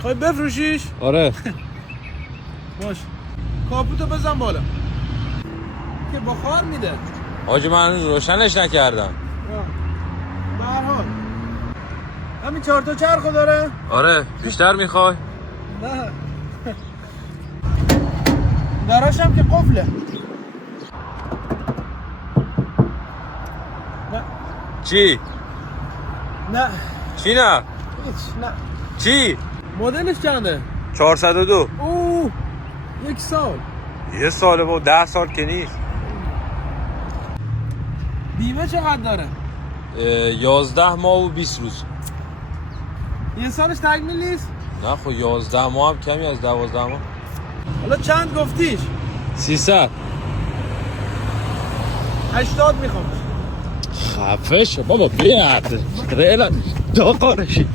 خواهی بفروشیش؟ آره. باش کاپوتو بزن بالا که بخار میده. حاجی من هنوز روشنش نکردم. به هر حال همین 4 تا چرخو داره؟ آره بیشتر میخوای؟ نه دراش هم که قفله. نه چی؟ نه چی نه؟ هیچ نه. چی؟ مدلش چنده؟ 402. اوه 1 سال. یه ساله با 10 سال که نیست. بیمه چقدر داره؟ 11 ماه و 20 روز. یه سالش تکمیل نیست؟ نه خب 11 ماه هم کمی از 12 ماه. حالا چند گفتیش؟ 300. 80 میخوام. خفه شو بابا بیاد. ریلا داغارشی.